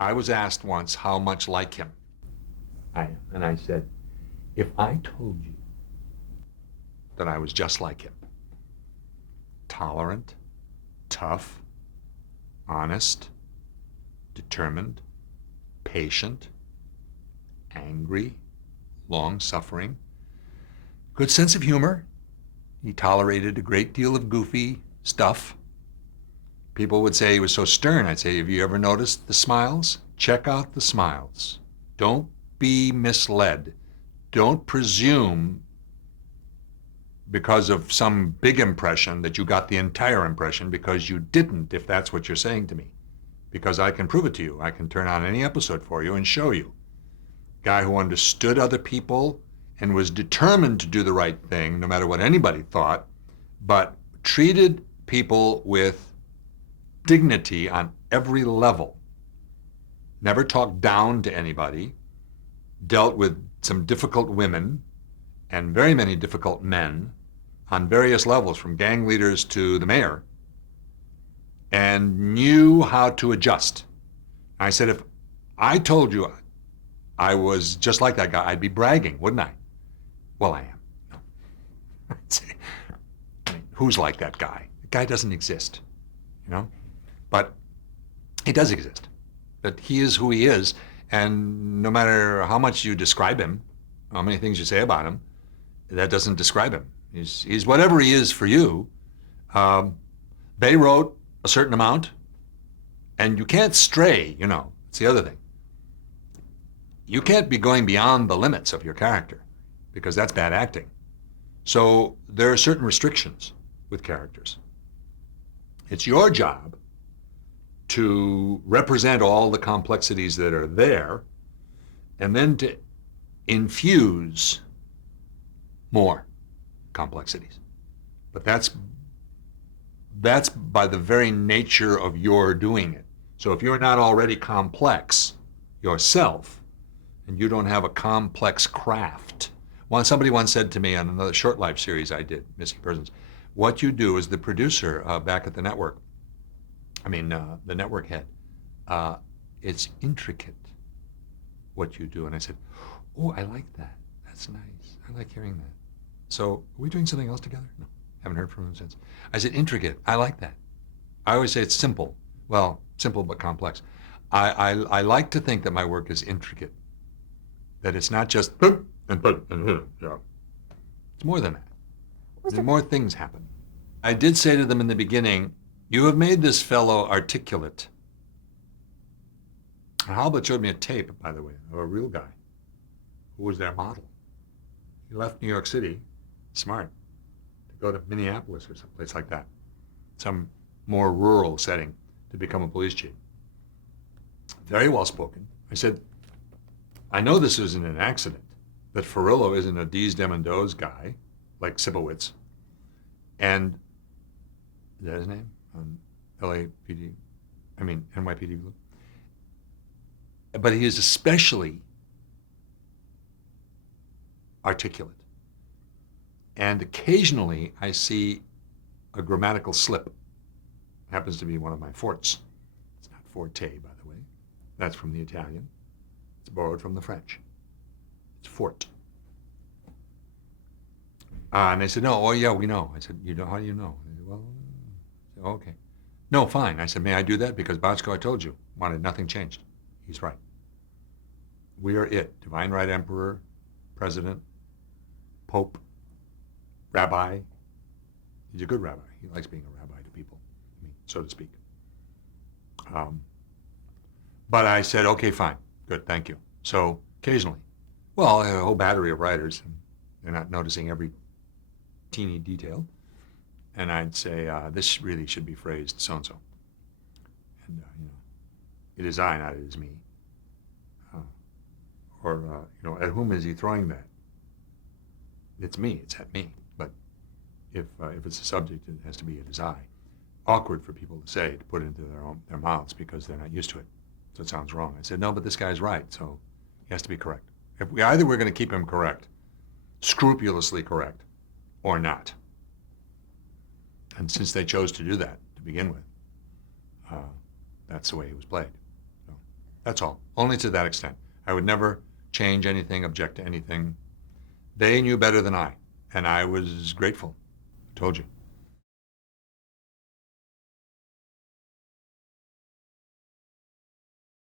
I was asked once how much like him I am. And I said, if I told you that I was just like him, tolerant, tough, honest, determined, patient, angry, long-suffering, good sense of humor. He tolerated a great deal of goofy stuff. People would say he was so stern. I'd say, have you ever noticed the smiles? Check out the smiles. Don't be misled. Don't presume because of some big impression that you got the entire impression, because you didn't, if that's what you're saying to me. Because I can prove it to you. I can turn on any episode for you and show you. Guy who understood other people and was determined to do the right thing, no matter what anybody thought, but treated people with dignity on every level. Never talked down to anybody. Dealt with some difficult women and very many difficult men on various levels, from gang leaders to the mayor, and knew how to adjust. I said, if I told you I was just like that guy, I'd be bragging, wouldn't I? Well, I am. No. I'd say, I mean, who's like that guy? The guy doesn't exist, you know? But he does exist. But he is who he is, and no matter how much you describe him, how many things you say about him, that doesn't describe him. He's whatever he is for you. They wrote a certain amount, and you can't stray, you know. It's the other thing. You can't be going beyond the limits of your character, because that's bad acting. So there are certain restrictions with characters. It's your job to represent all the complexities that are there, and then to infuse more complexities. But that's by the very nature of your doing it. So if you're not already complex yourself, and you don't have a complex craft. Somebody once said to me on another short life series I did, Missing Persons, what you do as the producer back at the network, the network head, it's intricate what you do. And I said, oh, I like that. That's nice. I like hearing that. So are we doing something else together? No, haven't heard from him since. I said, intricate. I like that. I always say it's simple. Well, simple but complex. I like to think that my work is intricate, that it's not just and yeah. It's more than that. There more things happen. I did say to them in the beginning, you have made this fellow articulate. And Halbert showed me a tape, by the way, of a real guy who was their model. He left New York City, smart, to go to Minneapolis or someplace like that, some more rural setting, to become a police chief. Very well spoken. I said, I know this isn't an accident, that Furillo isn't a D's, Dem, and Do's guy, like Sibowitz. And, is that his name? NYPD Blue. But he is especially articulate. And occasionally I see a grammatical slip. It happens to be one of my fortes. It's not forte, by the way. That's from the Italian. It's borrowed from the French. It's fort. And they said, no, oh yeah, we know. I said, you know, how do you know? They said, well, okay. No, fine. I said, may I do that? Because Bochco, I told you, wanted nothing changed. He's right. We are it. Divine Right Emperor, President, Pope, Rabbi. He's a good rabbi. He likes being a rabbi to people, so to speak. But I said, okay, fine. Good, thank you. So occasionally, well, I have a whole battery of writers, and they're not noticing every teeny detail. And I'd say, this really should be phrased so-and-so. And, it is I, not it is me. At whom is he throwing that? It's me, it's at me. But if it's a subject, it has to be it is I. Awkward for people to say, to put into their mouths, because they're not used to it. So it sounds wrong. I said, no, but this guy's right, so he has to be correct. Either we're going to keep him correct, scrupulously correct, or not. And since they chose to do that to begin with, that's the way he was played. So. That's all. Only to that extent. I would never change anything, object to anything. They knew better than I, and I was grateful. I told you.